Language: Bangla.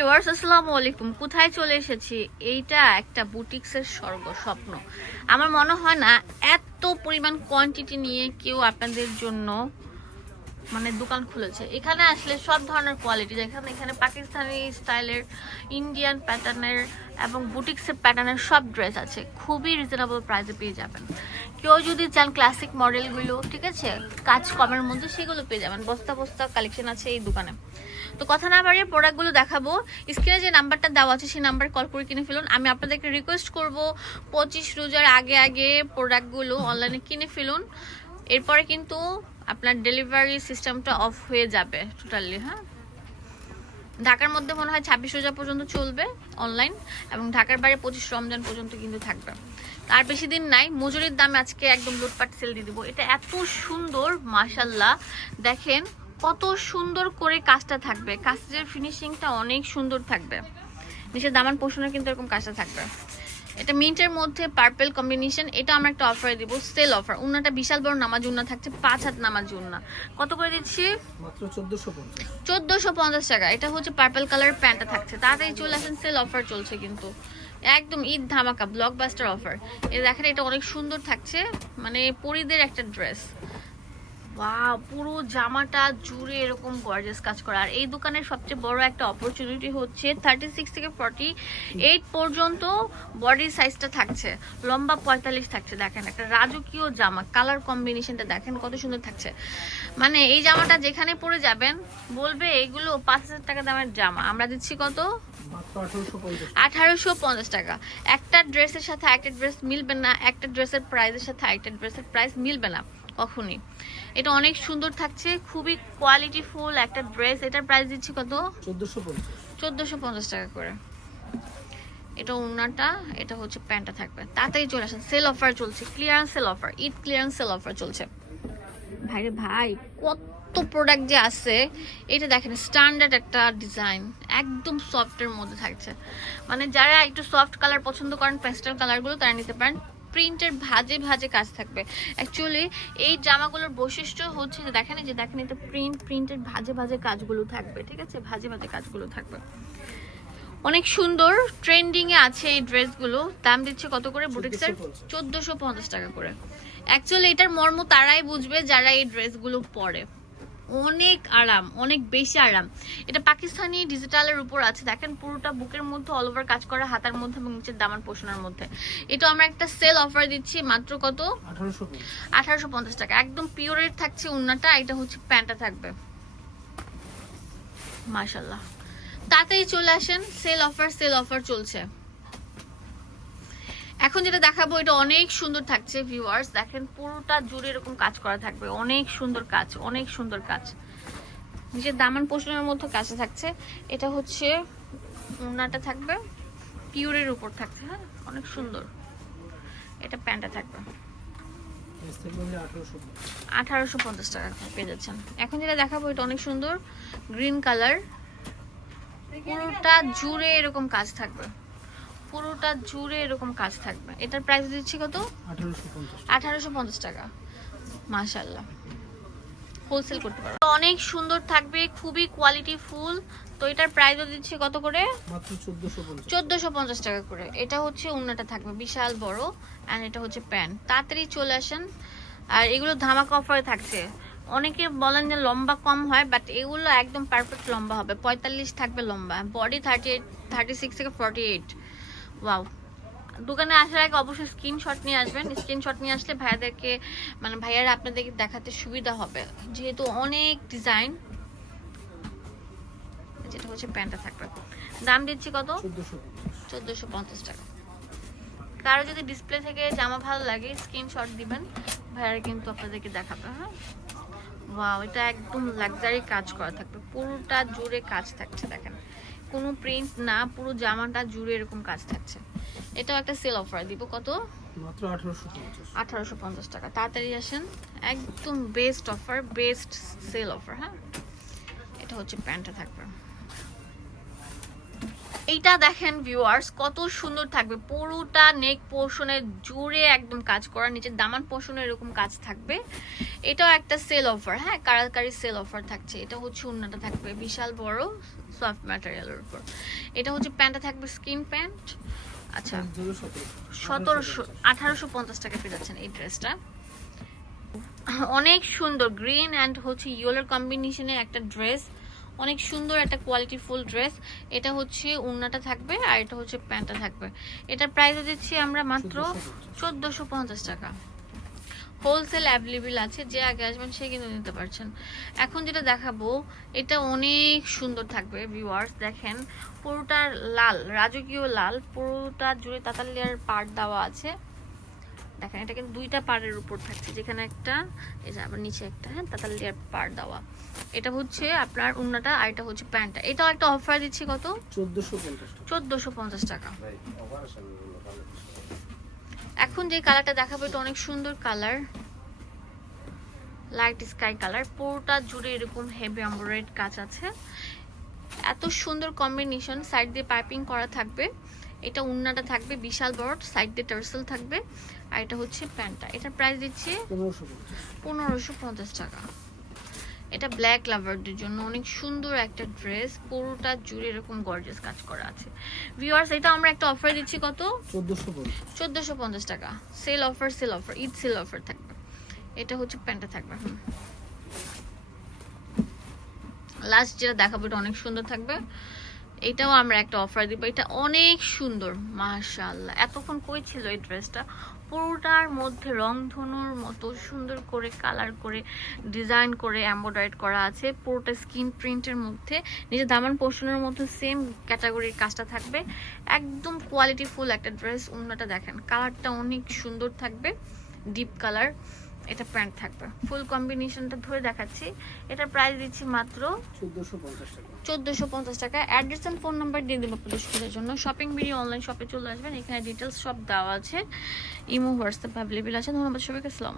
ভিউয়ার্স আসসালামু আলাইকুম। কোথায় চলে এসেছি? এইটা একটা বুটিক্সের স্বর্গ স্বপ্ন। আমার মনে হয় না, এত পরিমাণ কোয়ান্টিটি নিয়ে কেউ আপনাদের জন্য মানে দোকান খুলেছে। এখানে আসলে সব ধরনের কোয়ালিটি যেখানে এখানে পাকিস্তানি স্টাইলের ইন্ডিয়ান প্যাটার্নের এবং বুটিক্সের প্যাটার্নের সব ড্রেস আছে। খুবই রিজনেবল প্রাইসে পেয়ে যাবেন। কেউ যদি চান ক্লাসিক মডেলগুলো ঠিক আছে? কাজ কমের মধ্যে সেগুলো পেয়ে যাবেন। বস্তা বস্তা কালেকশন আছে এই দোকানে। তো কথা না বাড়িয়ে প্রোডাক্টগুলো দেখাবো। স্ক্রিনে যে নাম্বারটা দেওয়া আছে, সেই নাম্বারে কল করে কিনে ফেলুন। আমি আপনাদেরকে রিকোয়েস্ট করব পঁচিশ রোজার আগে আগে প্রোডাক্টগুলো অনলাইনে কিনে ফেলুন। এরপরে কিন্তু আপনার ডেলিভারি সিস্টেমটা অফ হয়ে যাবে টোটালি হ্যাঁ? ঢাকার মধ্যে মনে হয় ছাব্বিশ রোজা পর্যন্ত চলবে অনলাইন এবং ঢাকার বাইরে পঁচিশ রমজান পর্যন্ত কিন্তু থাকবে। আর বেশি দিন নাই, মজুরির দামে আজকে একদম লুটপাট সেল দিয়ে দেবো। এটা এত সুন্দর মাশাল্লাহ দেখেন কত সুন্দর করে কাজটা থাকবে। কাজের ফিনিশিংটা অনেক সুন্দর থাকবে। নিচের দামান পোষণে কিন্তু এরকম কাজটা থাকবে। এটা মিন্টের মধ্যে পার্পেল কম্বিনেশন এটা আমরা একটা অফারে দিব সেল অফার উন্নাটা বিশাল বড় নামাজ উন্না থাকছে পাঁচ হাত নামাজ উন্না। কত করে দিচ্ছি? চোদ্দশো পঞ্চাশ। টাকা। এটা হচ্ছে পার্পেল কালার প্যান্টটা থাকছে। তাড়াতাড়ি চলে আসেন সেল অফার চলছে কিন্তু। একদম ঈদ ধামাকা ব্লকবাস্টার অফার এই দেখেন এটা অনেক সুন্দর থাকছে। মানে পরিদের একটা ড্রেস ওয়াও পুরো জামাটা জুড়ে এরকম গর্জিয়াস কাজ করা। আর এই দোকানের সবচেয়ে বড় একটা অপরচুনিটি হচ্ছে থার্টি সিক্স থেকে ফর্টি এইট পর্যন্ত বডি সাইজটা থাকছে। লম্বা পঁয়তাল্লিশ থাকছে দেখেন একটা রাজকীয় জামা কালার কম্বিনেশনটা দেখেন কত সুন্দর থাকছে। মানে এই জামাটা যেখানে পরে যাবেন বলবে এগুলো পাঁচ হাজার টাকা দামের জামা। আমরা দিচ্ছি কত? আঠারোশো পঞ্চাশ আঠারোশো পঞ্চাশ টাকা। একটা ড্রেসের সাথে একটা ড্রেস মিলবে না একটা ড্রেসের প্রাইসের সাথে একটা ড্রেসের প্রাইস মিলবে না। কখনই। এটা অনেক সুন্দর থাকছে খুবই কোয়ালিটি ফুল একটা ড্রেস এটার প্রাইস দিচ্ছি কত? চোদ্দশো পঞ্চাশ। টাকা করে। এটা ওনাটা এটা হচ্ছে প্যান্টটা থাকবে। তাড়াতাড়ি চলে আসেন। সেল অফার চলছে। Clearance sale offer Eid clearance sale offer চলছে। ভাই রে ভাই কত প্রোডাক্ট যে আছে। এটা দেখেন স্ট্যান্ডার্ড একটা ডিজাইন একদম সফটের মধ্যে থাকছে। মানে যারা একটু সফট কালার পছন্দ করেন পেস্টাল কালারগুলো তারা নিতে পারেন। প্রিন্টের ভাজে ভাজে কাজ থাকবে। অ্যাকচুয়ালি এই জামাগুলোর বৈশিষ্ট্য হচ্ছে যে দেখেন যে দেখেন এটা প্রিন্ট প্রিন্টের ভাজে ভাজে কাজগুলো থাকবে ঠিক আছে? ভাজে ভাজে কাজগুলো থাকবে। অনেক সুন্দর ট্রেন্ডিং এ আছে এই ড্রেসগুলো। দাম দিচ্ছে কত করে বুটিক্সের 1450 চোদ্দশো পঞ্চাশ। টাকা করে। অ্যাকচুয়ালি এটার মর্ম তারাই বুঝবে যারা এই ড্রেসগুলো পরে। অনেক আরাম অনেক বেশি আরাম। এটা পাকিস্তানি ডিজিটালের উপর আছে। দেখেন পুরোটা বুকের মধ্যে অল ওভার কাজ করা হাতার মধ্যে এবং নিচের দামান পোষণের মধ্যে। এটা আমরা একটা সেল অফার দিচ্ছি মাত্র কত? আঠারোশো পঞ্চাশ। টাকা। একদম পিওরের থাকছে উন্নাটা এটা হচ্ছে প্যান্টটা থাকবে। মাশাল্লাহ তাড়াতাড়ি চলে আসেন সেল অফার সেল অফার চলছে। এখন যেটা দেখাবো, এটা অনেক সুন্দর থাকছে ভিউয়ার্স দেখেন, পুরোটা জুড়ে এরকম কাজ করা থাকবে। অনেক সুন্দর কাজ, অনেক সুন্দর কাজ। নিজের দামান পোষণের মধ্যে কাজটা থাকছে। এটা হচ্ছে উন্নাটা থাকবে, পিওরের উপর থাকছে হ্যাঁ? অনেক সুন্দর। এটা প্যান্টটা থাকবে। আঠারোশো পঞ্চাশ টাকা পেয়ে যাচ্ছেন। এখন যেটা দেখাবো, এটা অনেক সুন্দর গ্রিন কালার পুরোটা জুড়ে এরকম কাজ থাকবে। পুরোটা জুড়ে এরকম কাজ থাকবে। এটার প্রাইস দিচ্ছি কত? আঠারোশো পঞ্চাশ টাকা। মাশাল্লাহ হোলসেল করতে পারো। অনেক সুন্দর থাকবে খুবই কোয়ালিটি ফুল। তো এটার প্রাইসও দিচ্ছে কত করে? চোদ্দশো পঞ্চাশ টাকা। করে। এটা হচ্ছে উন্নাটা থাকবে বিশাল বড়। অ্যান্ড এটা হচ্ছে প্যান্ট তাড়াতাড়ি চলে আসেন। আর এগুলো ধামাকা অফারে থাকছে। অনেকে বলেন যে লম্বা কম হয় বাট এগুলো একদম পারফেক্ট লম্বা হবে। পঁয়তাল্লিশ থাকবে লম্বা। Body thirty eight thirty six থেকে ফর্টি এইট ওয়াও দোকানে আসার আগে অবশ্যই স্ক্রিনশট নিয়ে আসবেন। স্ক্রিনশট নিয়ে আসলে ভাইয়াদেরকে মানে ভাইয়ারা আপনাদেরকে দেখাতে সুবিধা হবে। যেহেতু অনেক ডিজাইন যেটা হচ্ছে প্যান্টটা থাকবে। দাম দিচ্ছি কত? চোদ্দশো পঞ্চাশ টাকা। কারও যদি ডিসপ্লে থেকে জামা ভালো লাগে স্ক্রিনশট দিবেন। ভাইয়ারা কিন্তু আপনাদেরকে দেখাবে হ্যাঁ? ওয়াও এটা একদম লাক্সারি কাজ করা থাকবে। পুরোটা জুড়ে কাজ থাকছে দেখেন। কোনো প্রিন্ট না পুরো জামাটা জুড়ে এরকম কাজ থাকছে। এটাও একটা সেল অফার দিব কত? মাত্র আঠারোশো পঞ্চাশ। আঠারোশো পঞ্চাশ টাকা। তাড়াতাড়ি আসেন। একদম best offer best sale offer হ্যাঁ? এটা হচ্ছে প্যান্টটা থাকবে। এইটা দেখেন ভিউয়ার্স কত সুন্দর থাকবে। পুরোটা নেক পোর্শনে জুড়ে একদম কাজ করা নিচে দামান পোর্শনে এরকম কাজ থাকবে। এটাও একটা সেল অফার হ্যাঁ? কারাকারি সেল অফার থাকছে। এটা হচ্ছে উন্নাটা থাকবে, বিশাল বড় সফট ম্যাটেরিয়ালের উপর। এটা হচ্ছে প্যান্টটা থাকবে স্কিন প্যান্ট আচ্ছা সতেরোশো, আঠারোশো পঞ্চাশ টাকা পেয়ে যাচ্ছেন এই ড্রেসটা অনেক সুন্দর গ্রিন অ্যান্ড হচ্ছে ইয়েলোর কম্বিনেশনে একটা ড্রেস অনেক সুন্দর একটা কোয়ালিটি ফুল ড্রেস এটা হচ্ছে উন্নাটা থাকবে আর এটা হচ্ছে প্যান্টটা থাকবে। এটার প্রাইস দিচ্ছি আমরা মাত্র চোদ্দোশো পঞ্চাশ টাকা। হোলসেল অ্যাভেলেবেল আছে, যে আগে আসবেন সে কিন্তু নিতে পারছেন। এখন যেটা দেখাবো, এটা অনেক সুন্দর থাকবে ভিউয়ার্স দেখেন। পুরোটা লাল, রাজকীয় লাল, পুরোটা জুড়ে তাতালিয়ার পার্ট দেওয়া আছে। দেখেন এটা কিন্তু দুইটা পাড়ের উপর থাকছে যেখানে একটা এই যে আবার নিচে একটা হ্যাঁ তাতালিয়ার পাড় দেওয়া। এটা হচ্ছে আপনার উন্নাটা আর এটা হচ্ছে প্যান্টটা। এটাও একটা অফার দিচ্ছি কত? চোদ্দোশো পঞ্চাশ টাকা। চোদ্দোশো পঞ্চাশ টাকা। এখন যে কালারটা দেখাবো এটা অনেক সুন্দর কালার লাইট স্কাই কালার পুরোটা জুড়ে এরকম হেভি এমব্রয়েড কাজ আছে। এত সুন্দর কম্বিনেশন সাইড দিয়ে পাইপিং করা থাকবে। এটা উন্নাটা থাকবে বিশাল বড় সাইড দিয়ে টার্সেল থাকবে আর এটা হচ্ছে প্যান্টটা। এটার প্রাইস দিচ্ছি পনেরোশো পঞ্চাশ টাকা। এটা ব্ল্যাক লাভারদের জন্য অনেক সুন্দর একটা ড্রেস পুরোটা জুড়ে এরকম গর্জেস কাজ করা আছে। ভিউয়ার্স এটা আমরা একটা অফার দিচ্ছি কত? চোদ্দোশো পঞ্চাশ। চোদ্দোশো পঞ্চাশ টাকা। Sale offer sale offer Eid sale offer থাকবে। এটা হচ্ছে প্যান্টটা থাকবে হুম। লাস্ট যেটা দেখাবো এটা অনেক সুন্দর থাকবে। এটাও আমরা একটা অফার দিব। এটা অনেক সুন্দর, মাশাআল্লাহ। এতক্ষণ কই ছিল এই ড্রেসটা পুরোটার মধ্যে রংধনুর মতো সুন্দর করে কালার করে ডিজাইন করে এম্বয়ডারি করা আছে। পুরোটা স্কিন প্রিন্টের মধ্যে। নিজের দামান পোর্শনের মধ্যে সেম ক্যাটাগরির কাজটা থাকবে। একদম কোয়ালিটি ফুল একটা ড্রেস অন্যটা দেখেন। কালারটা অনেক সুন্দর থাকবে। ডিপ কালার এটা প্যান্ট থাকবে। ফুল কম্বিনেশনটা ধরে দেখাচ্ছি। এটা প্রাইস দিচ্ছি মাত্র চোদ্দোশো পঞ্চাশ টাকা। চোদ্দোশো পঞ্চাশ টাকা। অ্যাড্রেস অ্যান্ড ফোন নাম্বার দিয়ে দেবো আপনাদের জন্য। শপিং ভিডিও অনলাইন শপে চলে আসবেন। এখানে ডিটেলস সব দেওয়া আছে। ইমো হোয়াটসঅ্যাপ অ্যাভেলেবেল আছে। ধন্যবাদ সবাইকে। আসসালাম